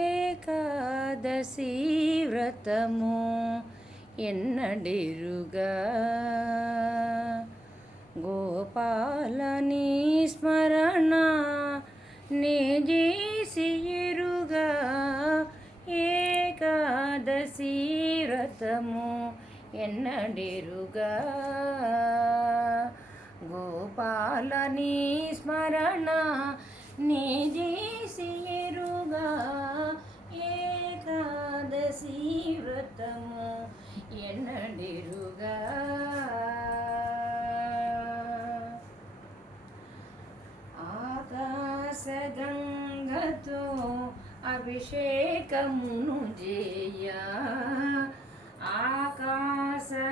ఏకాదశి వ్రతము ఎన్నడిరుగా గోపాలని స్మరణ నే చేసి ఎరుగా ఏకాదశి వ్రతము ఎన్నడిరుగా గోపాలని స్మరణ నే చేసి ఎరుగా ఏకాదశి వ్రతము ఎన్నడిరుగా ఆకాశగంగతో అభిషేకమును చేయ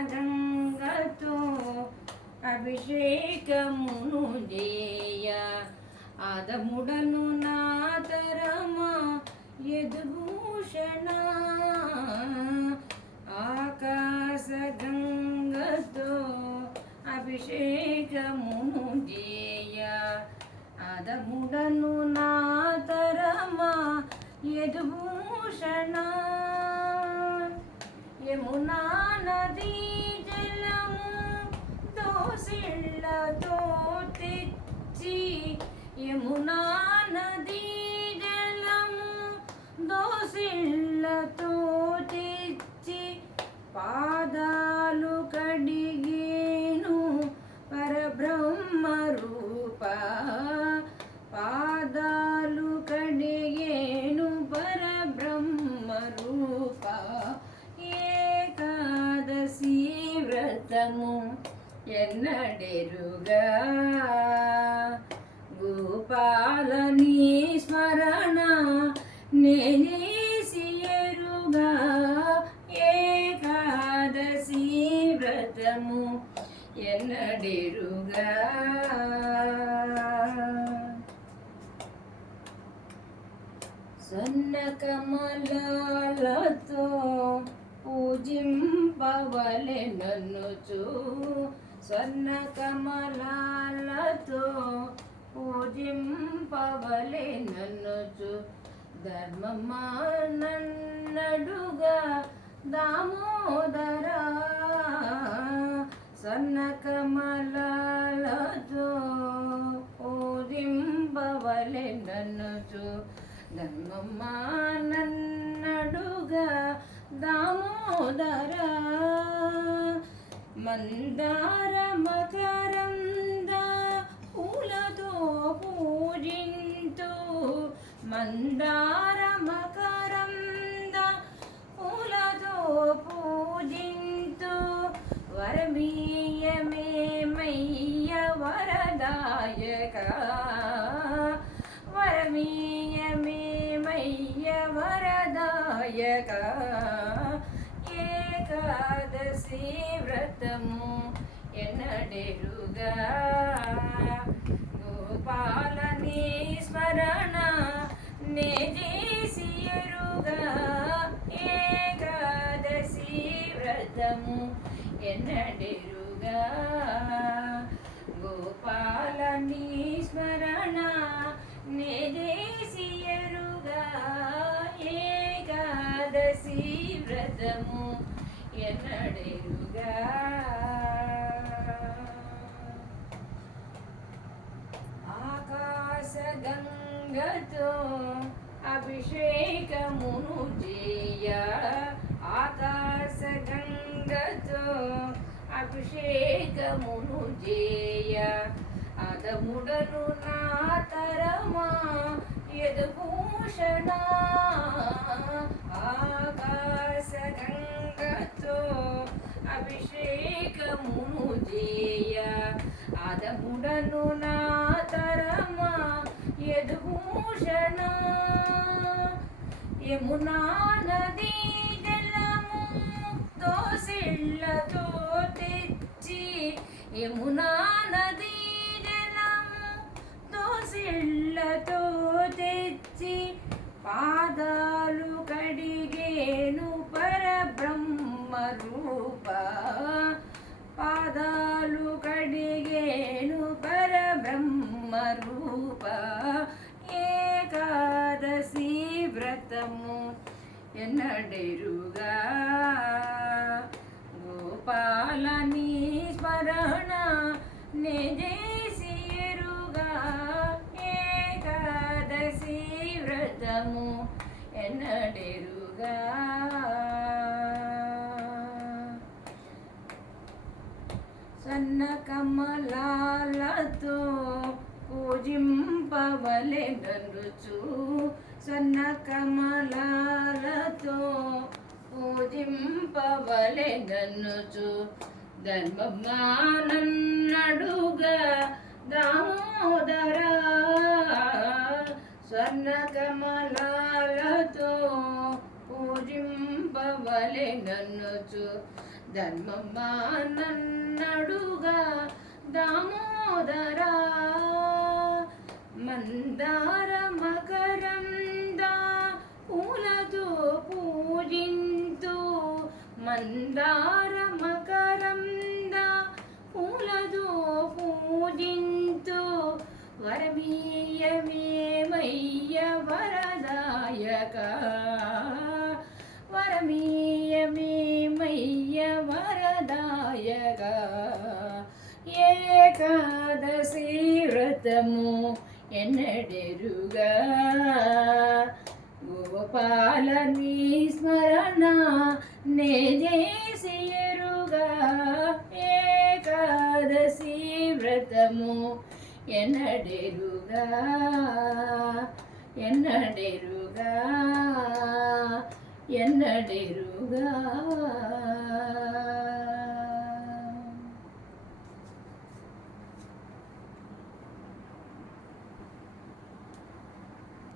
ఆకాశగంగతో అభిషేకమును చేయ ఆదముడను నాతరమా యదుభూషణ ఆకాశగంగతో అభిషేకమును చేయ ఆదముడను నాతరమా యదుభూషణ యమునా నదీ జలము దోసిళ్ళతో తెచ్చి యమునా నదీ జలము దోసిళ్ళతో తెచ్చి పాదాలు కడిగేను పరబ్రహ్మ రూప పాదాలు కడిగేను పరబ్రహ్మ రూప ఏకాదశి వ్రతము ఎన్నడెరుగా గోపాలని స్మరణ నేనేసి ఎరుగా ఏకాదశి వ్రతము ఎన్నడెరుగా స్వర్ణకమలాలతో పూజింపవలె నన్నుచు స్వర్ణకమలాలతో పూజింపవలె నన్నుచు ధర్మమా నన్నడుగా దామోదరా స్వర్ణకమలాలతో పూజింపవలె నన్నుచు ధర్మమా నన్నడుగా దామోదరా మందార మకరంద పూలతో పూజింతు మందార మకరంద పూలతో పూజింతు వరమీయమేమయ్య వరదాయక వరమీయమేమయ్య వరదాయక ఏకాదశి వ్రతము ఎన్నడెరుగా గోపాలని స్మరణ నే చేసి ఎరుగా ఏకాదశి వ్రతము ఎన్నడెరుగా గోపాలని స్మరణ నే చేసి ఎరుగా ఏకాదశి వ్రతము ఎన్నడెరుగా ఆకాశగంగతో అభిషేకమును చేయ ఆకాశగంగతో అభిషేకమును చేయ అదముడను నాతరమా యదుభూషణ ఆకాశగంగతో అభిషేకమును చేయ ఆదముడను నాతరమా యదుభూషణ యమునా నదీ జలము దోసిళ్ళతో తెచ్చి యమునా నదీ జలము దోసిళ్ళతో తెచ్చి పాదాలు కడిగేను పరబ్రహ్మ రూప పాదాలు కడిగేను పరబ్రహ్మ రూప ఏకాదశి వ్రత వ్రతము ఎన్నడెరుగా గోపాలని స్మరణ నిజేసి ఎరుగా ఏకాదశి వ్రతము ఎన్నడెరుగా సన్న కమలాలతో పూజింపవలెననుచు సన్న కమలాలతో పూజింపవలెననుచు ధర్మమానన్నడుగా దామోదరా స్వర్ణ కమలాలతో పూజింపవలెననుచు ధర్మమానన్నడుగా దామోదరా మందార మకరంద పూలతో పూజింతు మందార మకరంద పూలతో పూజింతు వరమీయమేమయ్య వరదాయక వరమీయమేమయ్య వరదాయక ఏకాదశి వ్రతము ఎన్నడెరుగా గోపాలని స్మరణ నేజేసి ఎరుగా ఏకాదశి వ్రతము ఎన్నడెరుగా ఎన్నడెరుగా ఎన్నడెరుగా